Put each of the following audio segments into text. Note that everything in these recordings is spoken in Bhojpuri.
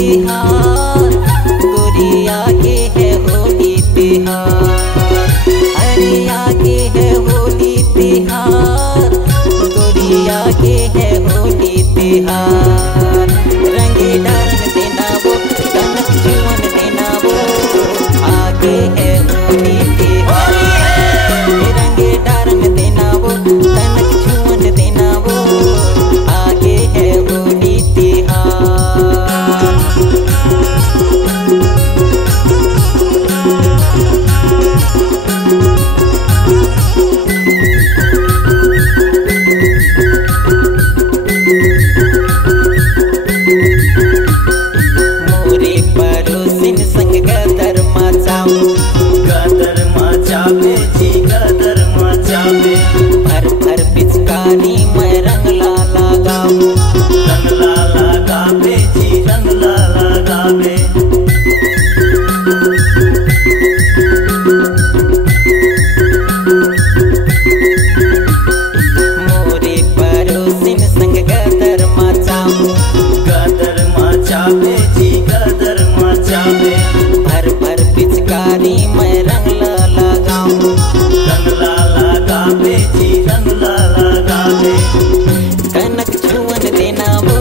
तिहार, गोरी आगे है होली तिहार। अरे आगे है होली तिहार, गोरी आगे है होली तिहार। रंगे डालन देना वो, कनक जीवन देना वो, आगे है होली तिहार। रंगे डालन देना वो, कनक जीवन देना वो, आगे है होली तिहार। मोरे पड़ोसिन संग गदर मचावे जी गदर मचावे। भर भर पिचकारी मैं रंग ला लगाऊं, रंग ला लगावे जी रंग ला लगावे। मोरे पड़ोसिन संग गदर मचाऊं, गदर मचावे जी गदर मचावे। भर भर पिचकारी मैं रंग ला लगाऊं, रंग ला लगावे जी रंग ला लगावे। कनक छुअन देना वो,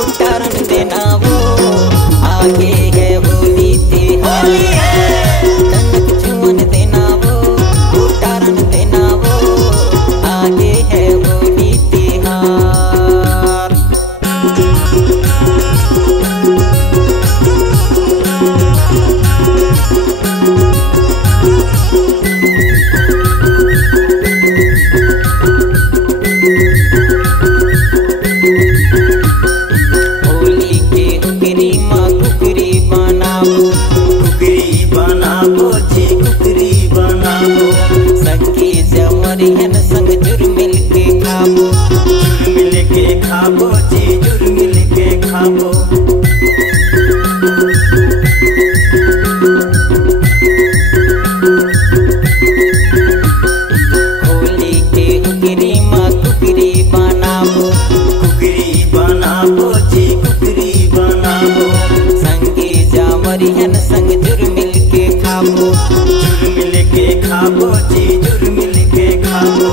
उतारन देना वो, आगे है होली तिहार। कनक छुअन देना वो, उतारन देना वो, आगे है होली तिहार। होली के कुकरी माँ कुकरी बनाबो, कुकरी बनाबो जी कुकरी बनाबो। सखी जवरियन संग जुर मिल के खाबो, जुर मिल के खाबो जी जुर मिल के खाबो। होली के कुकरी माँ कुकरी बनाबो, कुकरी बनाबो जी कुकरी बनाबो। संगी जावरियन संग जुर मिल के खाबो, जुर मिल के खाबो जी जुर मिल के खाबो।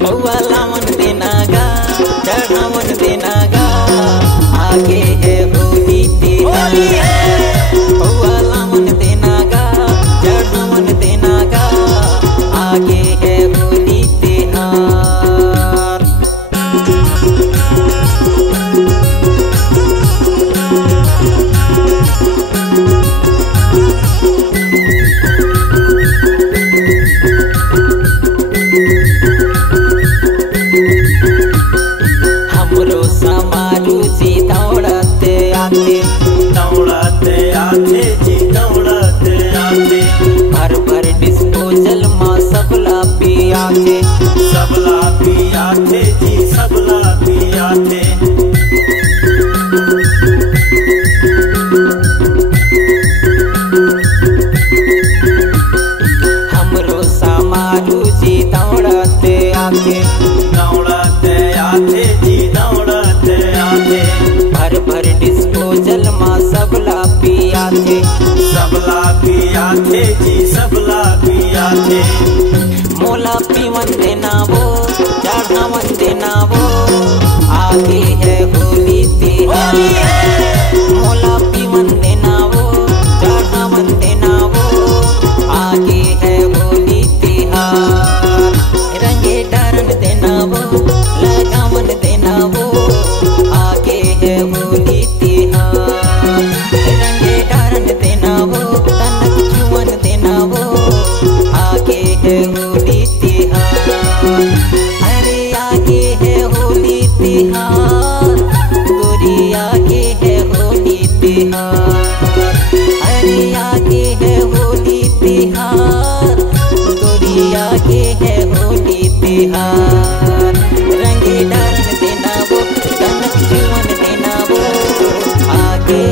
बउआ लावन देना गा, चढ़ावन देना गा, आगे है होली तिहार। बउआ लावन देना गा, चढ़ावन देना गा, आगे है होली तिहार। हमरो समारू जी दौड़ते आते, दौड़ते आते जी दौड़ते आते। भर भर डिस्पोजल माँ सबला पियाते, सबला पियाते जी सबला पियाते। हमरो समारू जी दौड़ते आते, दौड़ते आते जी दौड़ते आते। भर भर डिस्पोजल माँ सबला पियाते, सबला पियाते जी सबला पियाते। मोला पीवन देना वो, चढ़ावन देना वो, आगे है होली तिहार। मोला पीवन देना वो, चढ़ावन देना वो, आगे है होली तिहार। रंगे डारन देना वो, लगावन देना वो, आगे है होली तिहार। रंगे डारन देना वो, कनक छुअन देना वो, आगे है होली तिहार। अरे आगे है होली तिहार, गोरी आगे है होली तिहार। अरे आगे है होली तिहार, गोरी आगे है होली तिहार। रंगे डालन देना वो, कनक जीवन देना वो, आगे